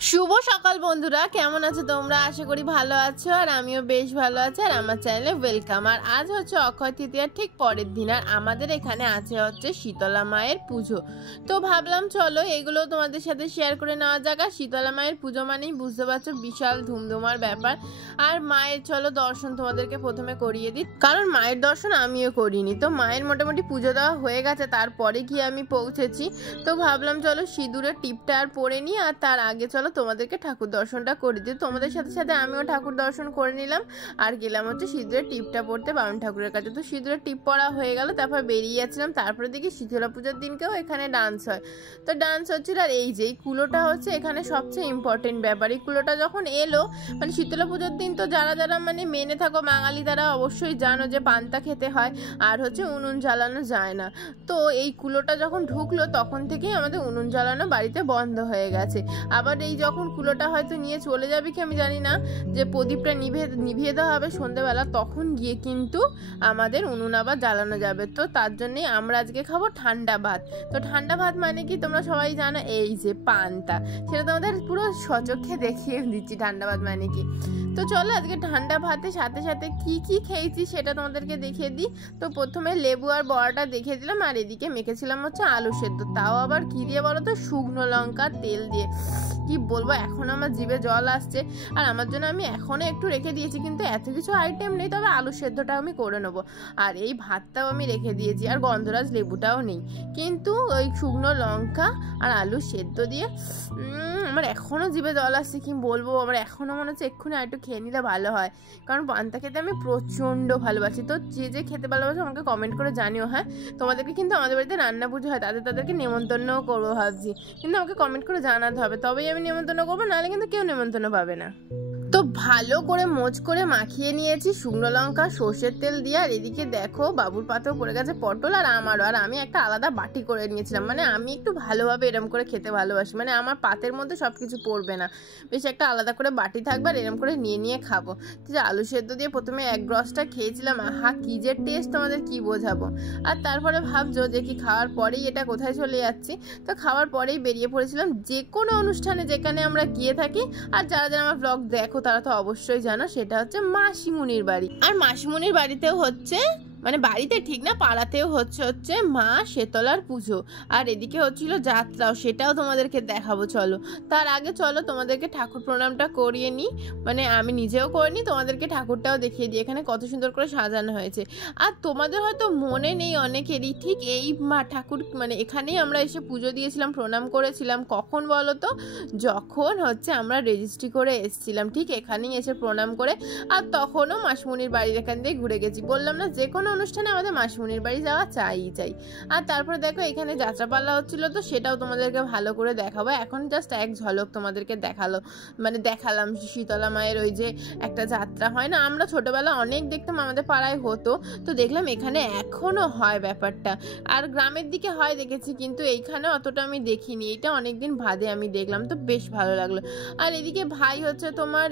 শুভ সকাল বন্ধুরা, কেমন আছো তোমরা? আশা করি ভালো আছো, আর আমিও বেশ ভালো আছি। আর আমার চ্যানেলে ওয়েলকাম। আর আজ হচ্ছে অক্ষয় তৃতীয়ার ঠিক পরের দিন, আর আমাদের এখানে আছে হচ্ছে শীতলা মায়ের পুজো। তো ভাবলাম চলো এগুলো তোমাদের সাথে শেয়ার করে নেওয়া যাক। আর শীতলা মায়ের পুজো মানেই বুঝতে পারছো বিশাল ধুমধুমার ব্যাপার। আর মায়ের চলো দর্শন তোমাদেরকে প্রথমে করিয়ে দিই, কারণ মায়ের দর্শন আমিও করিনি। তো মায়ের মোটামুটি পুজো দেওয়া হয়ে গেছে, তারপরে গিয়ে আমি পৌঁছেছি। তো ভাবলাম চলো সিঁদুরের টিপটা আর পরে নিই, আর তার আগে চলো তোমাদেরকে ঠাকুর দর্শনটা করে দিই। তোমাদের সাথে সাথে আমিও ঠাকুর দর্শন করে নিলাম, আর গেলাম হচ্ছে সিঁদুরের টিপটা পড়তে বামুন ঠাকুরের কাছে। তো সিঁদুরের টিপ পরা হয়ে গেল, তারপর বেরিয়ে যাচ্ছিলাম। তারপরে দেখি শীতলা পূজার দিনকেও এখানে ডান্স হয়। তো ডান্স হচ্ছিল, আর এই যে এই কুলোটা হচ্ছে এখানে সবচেয়ে ইম্পর্টেন্ট ব্যাপার। এই কুলোটা যখন এলো, মানে শীতলা পুজোর দিন তো যারা যারা মানে মেনে থাকো বাঙালি, তারা অবশ্যই জানো যে পান্তা খেতে হয় আর হচ্ছে উনুন জ্বালানো যায় না। তো এই কুলোটা যখন ঢুকলো তখন থেকেই আমাদের উনুন জ্বালানো বাড়িতে বন্ধ হয়ে গেছে। আবার এই যখন কুলোটা হয়তো নিয়ে চলে যাবে কি আমি জানি না, যে প্রদীপটা নিভিয়ে দেওয়া হবে সন্ধ্যেবেলা, তখন গিয়ে কিন্তু আমাদের উনুন আবার জ্বালানো যাবে। তো তার জন্যই আমরা আজকে খাবো ঠান্ডা ভাত। তো ঠান্ডা ভাত মানে কি তোমরা সবাই জানো, এই যে পান্তা, সেটা তোমাদের পুরো সচক্ষে দেখিয়ে দিচ্ছি ঠান্ডা ভাত মানে কি। তো চলো আজকে ঠান্ডা ভাতের সাথে সাথে কি কি খেয়েছি সেটা তোমাদেরকে দেখিয়ে দিই। তো প্রথমে লেবু আর বড়াটা দেখিয়ে দিলাম, আর এদিকে মেখেছিলাম হচ্ছে আলু সেদ্ধ, তাও আবার কি দিয়ে বলো তো, শুকনো লঙ্কা তেল দিয়ে। কি বলবো, এখন আমার জিভে জল আসছে। আর আমার জন্য আমি এখনো একটু রেখে দিয়েছি, কিন্তু এত কিছু আইটেম নেই, তবে আলু সেদ্ধটা আমি করে নেবো। আর এই ভাতটাও আমি রেখে দিয়েছি, আর গন্ধরাজ লেবুটাও নেই, কিন্তু ওই শুকনো লঙ্কা আর আলু সেদ্ধ দিয়ে আমার এখনও জিভে জল আসছে। কি বলবো, আমার এখনও মনে হচ্ছে এক্ষুনি আর একটু খেয়ে নিলে ভালো হয়, কারণ পান্তা খেতে আমি প্রচণ্ড ভালোবাসি। তো যে যে খেতে ভালোবাসো আমাকে কমেন্ট করে জানিও। হ্যাঁ, তোমাদেরকে কিন্তু আমাদের বাড়িতে রান্না পুজো হয়, তাদেরকে নেমন্তন্নও করবো ভাবছি, কিন্তু আমাকে কমেন্ট করে জানাতে হবে, তবেই আমি নেমন্তন্ন করবো, নাহলে কিন্তু কেউ নেমন্তন্ন পাবে না। তো ভালো করে মোজ করে মাখিয়ে নিয়েছি শুকনো লঙ্কা সর্ষের তেল দিয়ে। আর এদিকে দেখো বাবুর পাতেও পড়ে গেছে পটল, আর আমারও। আর আমি একটা আলাদা বাটি করে নিয়েছিলাম, মানে আমি একটু ভালোভাবে এরম করে খেতে ভালোবাসি, মানে আমার পাতের মধ্যে সব কিছু পড়বে না, বেশ একটা আলাদা করে বাটি থাকবে, আর এরম করে নিয়ে নিয়ে খাবো। যে আলু সেদ্ধ দিয়ে প্রথমে এক গ্রসটা খেয়েছিলাম, আহা কি যে টেস্ট, তোমাদের কি বোঝাবো। আর তারপরে ভাবছো যে কি খাওয়ার পরেই এটা কোথায় চলে যাচ্ছি। তো খাওয়ার পরেই বেরিয়ে পড়েছিলাম যে কোনো অনুষ্ঠানে যেখানে আমরা গিয়ে থাকি। আর যারা যারা আমার ব্লগ দেখো তারা তো অবশ্যই জানো, সেটা হচ্ছে মাসিমুনির বাড়ি। আর মাসিমুনির বাড়িতেও হচ্ছে, মানে বাড়িতে ঠিক না, পাড়াতেও হচ্ছে মা শীতলার পুজো। আর এদিকে হচ্ছিল যাত্রাও, সেটাও তোমাদেরকে দেখাবো চলো। তার আগে চলো তোমাদেরকে ঠাকুর প্রণামটা করিয়ে নিই, মানে আমি নিজেও করে নিই, তোমাদেরকে ঠাকুরটাও দেখিয়ে দিই এখানে কত সুন্দর করে সাজানো হয়েছে। আর তোমাদের হয়তো মনে নেই অনেকেরই, ঠিক এই মা ঠাকুর মানে এখানেই আমরা এসে পুজো দিয়েছিলাম, প্রণাম করেছিলাম। কখন বলো তো, যখন হচ্ছে আমরা রেজিস্ট্রি করে এসেছিলাম, ঠিক এখানেই এসে প্রণাম করে। আর তখনও মাসিমুনির বাড়ির এখান দিয়ে ঘুরে গেছি। বললাম না, যে কোনো অনুষ্ঠানে আমাদের মাসিমুনির বাড়ি যাওয়া চাই। আর তারপরে দেখো এখানে যাত্রাপালা হচ্ছিল, তো সেটাও তোমাদেরকে ভালো করে দেখাবো। এখন জাস্ট এক ঝলক তোমাদেরকে দেখালাম শীতলা মায়ের ওই যে একটা যাত্রা হয় না, আমরা ছোটবেলা অনেক দেখতাম, আমাদের পাড়ায় হতো। তো দেখলাম এখানে এখনো হয় ব্যাপারটা, আর গ্রামের দিকে হয় দেখেছি, কিন্তু এইখানে অতটা আমি দেখিনি, এটা অনেকদিন বাদে আমি দেখলাম, তো বেশ ভালো লাগলো। আর এদিকে ভাই হচ্ছে তোমার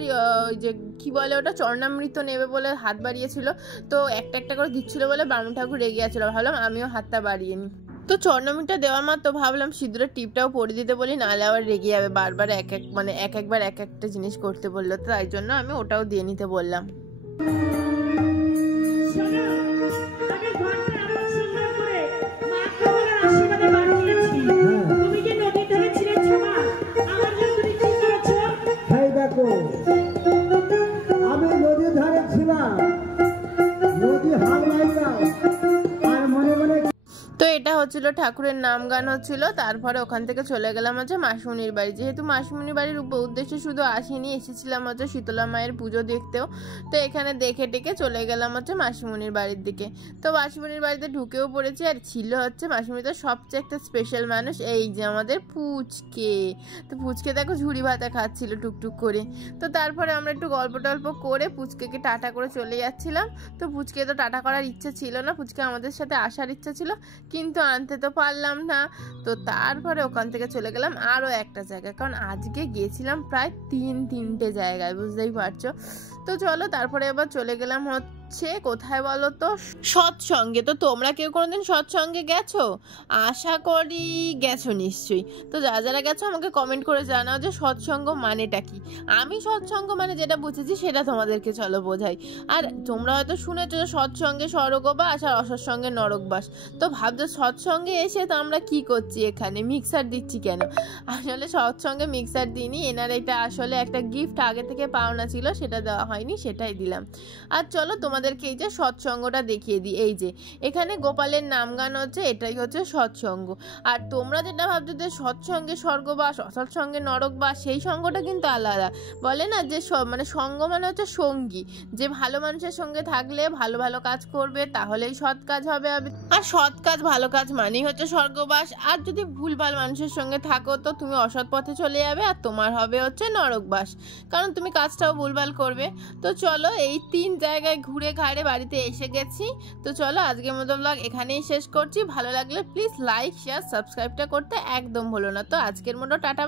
ওই যে কি বলে ওটা, চরণামৃত নেবে বলে হাত বাড়িয়েছিল, তো একটা একটা করে দিচ্ছিল বলে বামুন ঠাকুর রেগে গেছিল, ভাবলাম আমিও হাতটা বাড়িয়ে নিই। তো চরণামৃতটা দেওয়ার মাত্র ভাবলাম সিঁদুরের টিপটাও পরে দিতে বলি, নাহলে আবার রেগে যাবে, বারবার একবার এক একটা জিনিস করতে বললো, তো তাই জন্য আমি ওটাও দিয়ে নিতে বললাম। আমি নদীর ধারে ছিলাম, নদী হাওলাইলাম, আর মনে মনে। তো এটা হচ্ছিল ঠাকুরের নাম গান হচ্ছিল। তারপরে ওখান থেকে চলে গেলাম হচ্ছে মাসিমুনির বাড়ি। যেহেতু মাসিমুনির বাড়ির উদ্দেশ্যে শুধু আসিনি, এসেছিলাম হচ্ছে শীতলা মায়ের পুজো দেখতেও। তো এখানে দেখে টেকে চলে গেলাম হচ্ছে মাসিমুনির বাড়ির দিকে। তো মাসিমুনির বাড়িতে ঢুকেও পড়েছি, আর ছিল হচ্ছে মাসিমুনিতে সবচেয়ে একটা স্পেশাল মানুষ, এই যে আমাদের পুচকে। তো পুচকে দেখো ঝুড়ি ভাতা খাচ্ছিল টুকটুক করে। তো তারপরে আমরা একটু গল্প টল্প করে পুচকেকে টাটা করে চলে যাচ্ছিলাম। তো পুচকে তো টাটা করার ইচ্ছা ছিল না, পুচকে আমাদের সাথে আসার ইচ্ছা ছিল, কিন্তু আনতে তো পারলাম না। তো তারপরে ওখান থেকে চলে গেলাম আরও একটা জায়গায়, কারণ আজকে গিয়েছিলাম প্রায় তিনটে জায়গায়, বুঝতেই পারছো। তো চলো তারপরে এবার চলে গেলাম হচ্ছে কোথায় বলো তো, সৎসঙ্গে। তো তোমরা কেউ কোনোদিন সৎসঙ্গে গেছো? আশা করি গেছো নিশ্চয়ই। তো যারা যারা গেছো আমাকে কমেন্ট করে জানাও যে সৎসঙ্গ মানেটা কি। আমি সৎসঙ্গ মানে যেটা বুঝেছি সেটা তোমাদেরকে চলো বোঝাই। আর তোমরা হয়তো শুনেছো যে সৎসঙ্গে স্বর্গবাস আর অসৎসঙ্গে নরকবাস। তো ভাবছো সৎসঙ্গে এসে তো আমরা কি করছি, এখানে মিক্সার দিচ্ছি কেন? আসলে সৎসঙ্গে মিক্সার দিইনি, এনার এটা আসলে একটা গিফট আগে থেকে পাওনা ছিল, সেটা দেওয়া হয়নি, সেটাই দিলাম। আর চলো তোমাদেরকে এই যে সৎসঙ্গটা দেখিয়ে দিই। এই যে এখানে গোপালের নাম গান হচ্ছে, এটাই হচ্ছে সৎসঙ্গ। আর তোমরা যেটা ভাবছো যে সৎসঙ্গে স্বর্গবাস অসৎসঙ্গে নরকবাস, সেই সঙ্গটা কিন্তু আলাদা। বলে না যে মানে সঙ্গ মানে হচ্ছে সঙ্গী, যে ভালো মানুষের সঙ্গে থাকলে ভালো ভালো কাজ করবে তাহলেই সৎ কাজ হবে। আর সৎ কাজ ভালো কাজ মানেই হচ্ছে স্বর্গবাস। আর যদি ভুলভাল মানুষের সঙ্গে থাকো তো তুমি অসৎ পথে চলে যাবে আর তোমার হবে হচ্ছে নরকবাস, কারণ তুমি কাজটাও ভুলভাল করবে। তো চলো এই 3 জায়গায় ঘুরে ঘাড়ে বাড়িতে এসে গেছি। তো চলো আজকের মতো ব্লগ এখানেই শেষ করছি। ভালো লাগলে প্লিজ লাইক শেয়ার সাবস্ক্রাইবটা করতে একদম ভুলো না। তো আজকের মতো টাটা।